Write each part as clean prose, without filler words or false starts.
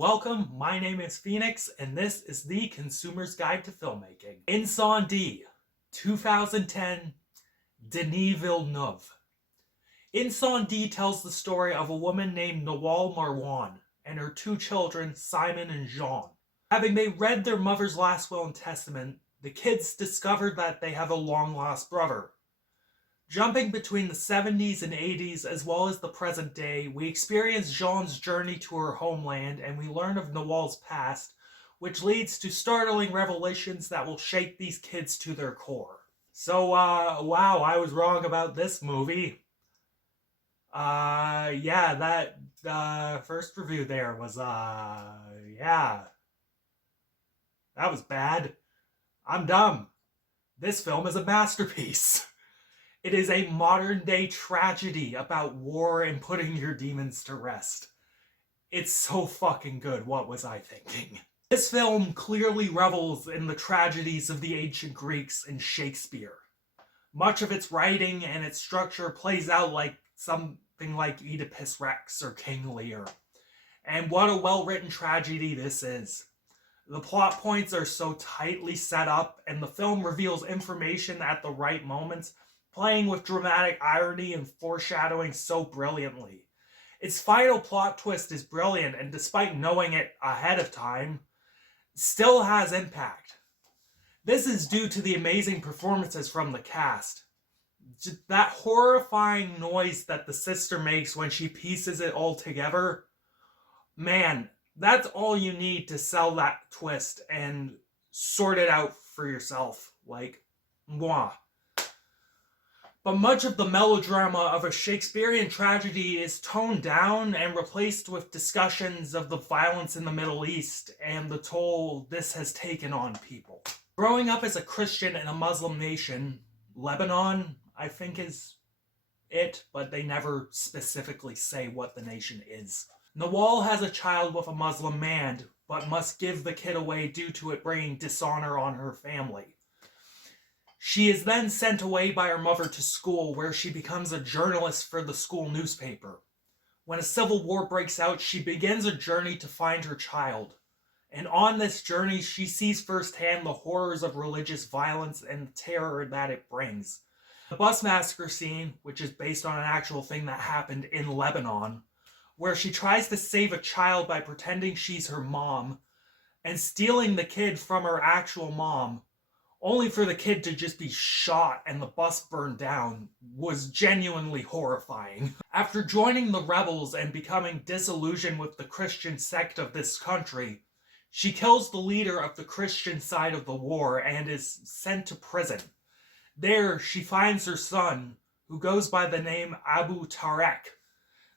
welcome. My name is Phoenix, and this is the Consumer's Guide to Filmmaking. Incendies, 2010, Denis Villeneuve. Incendies tells the story of a woman named Nawal Marwan and her two children, Simon and Jean. Having they read their mother's last will and testament, the kids discovered that they have a long-lost brother. Jumping between the 70s and 80s as well as the present day, we experience Jean's journey to her homeland and we learn of Nawal's past, which leads to startling revelations that will shake these kids to their core. So, wow, I was wrong about this movie. That first review there was, that was bad. I'm dumb. This film is a masterpiece. It is a modern-day tragedy about war and putting your demons to rest. It's so fucking good, what was I thinking? This film clearly revels in the tragedies of the ancient Greeks and Shakespeare. Much of its writing and its structure plays out like something like Oedipus Rex or King Lear. And what a well-written tragedy this is. The plot points are so tightly set up, and the film reveals information at the right moments, playing with dramatic irony and foreshadowing so brilliantly. Its final plot twist is brilliant, and despite knowing it ahead of time, still has impact. This is due to the amazing performances from the cast. That horrifying noise that the sister makes when she pieces it all together, man, that's all you need to sell that twist and sort it out for yourself. Like, mwah. But much of the melodrama of a Shakespearean tragedy is toned down and replaced with discussions of the violence in the Middle East and the toll this has taken on people. Growing up as a Christian in a Muslim nation, Lebanon, I think is it, but they never specifically say what the nation is. Nawal has a child with a Muslim man, but must give the kid away due to it bringing dishonor on her family. She is then sent away by her mother to school, where she becomes a journalist for the school newspaper. When a civil war breaks out, she begins a journey to find her child. And on this journey, she sees firsthand the horrors of religious violence and the terror that it brings. The bus massacre scene, which is based on an actual thing that happened in Lebanon, where she tries to save a child by pretending she's her mom and stealing the kid from her actual mom, only for the kid to just be shot and the bus burned down, was genuinely horrifying. After joining the rebels and becoming disillusioned with the Christian sect of this country, she kills the leader of the Christian side of the war and is sent to prison. There, she finds her son, who goes by the name Abu Tarek.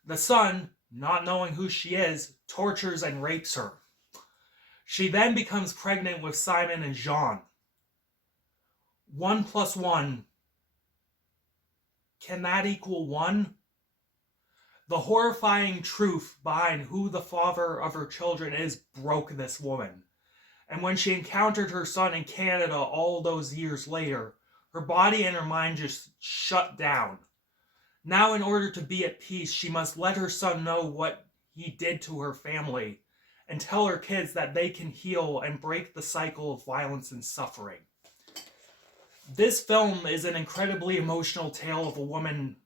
The son, not knowing who she is, tortures and rapes her. She then becomes pregnant with Simon and Jean. 1 + 1. Can that equal 1? The horrifying truth behind who the father of her children is broke this woman. And when she encountered her son in Canada all those years later, her body and her mind just shut down. Now, in order to be at peace, she must let her son know what he did to her family and tell her kids that they can heal and break the cycle of violence and suffering. This film is an incredibly emotional tale of a woman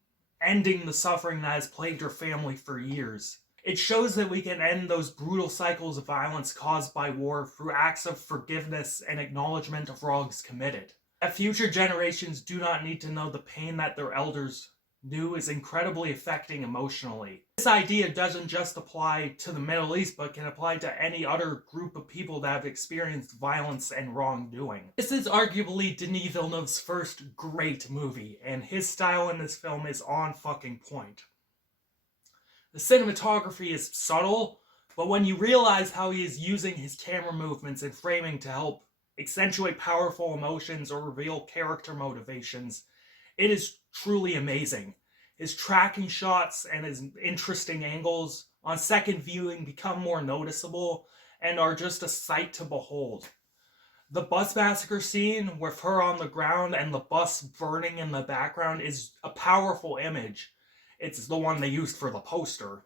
ending the suffering that has plagued her family for years. It shows that we can end those brutal cycles of violence caused by war through acts of forgiveness and acknowledgement of wrongs committed. That future generations do not need to know the pain that their elders knew is incredibly affecting emotionally. This idea doesn't just apply to the Middle East, but can apply to any other group of people that have experienced violence and wrongdoing. This is arguably Denis Villeneuve's first great movie, and his style in this film is on fucking point. The cinematography is subtle, but when you realize how he is using his camera movements and framing to help accentuate powerful emotions or reveal character motivations, it is truly amazing. His tracking shots and his interesting angles on second viewing become more noticeable and are just a sight to behold. The bus massacre scene with her on the ground and the bus burning in the background is a powerful image. It's the one they used for the poster.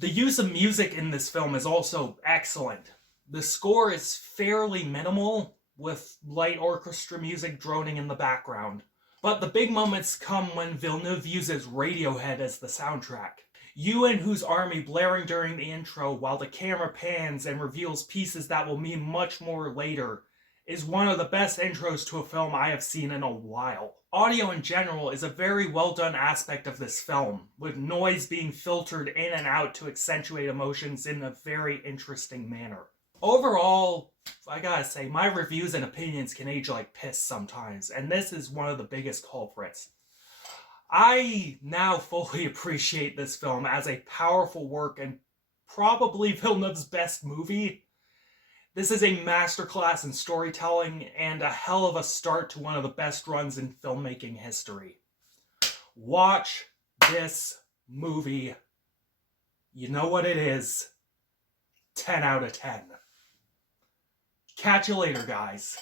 The use of music in this film is also excellent. The score is fairly minimal, with light orchestra music droning in the background. But the big moments come when Villeneuve uses Radiohead as the soundtrack. You and Whose Army blaring during the intro while the camera pans and reveals pieces that will mean much more later is one of the best intros to a film I have seen in a while. Audio in general is a very well done aspect of this film, with noise being filtered in and out to accentuate emotions in a very interesting manner. Overall, I gotta say, my reviews and opinions can age like piss sometimes, and this is one of the biggest culprits. I now fully appreciate this film as a powerful work and probably Villeneuve's best movie. This is a masterclass in storytelling and a hell of a start to one of the best runs in filmmaking history. Watch this movie. You know what it is. 10 out of 10. Catch you later, guys.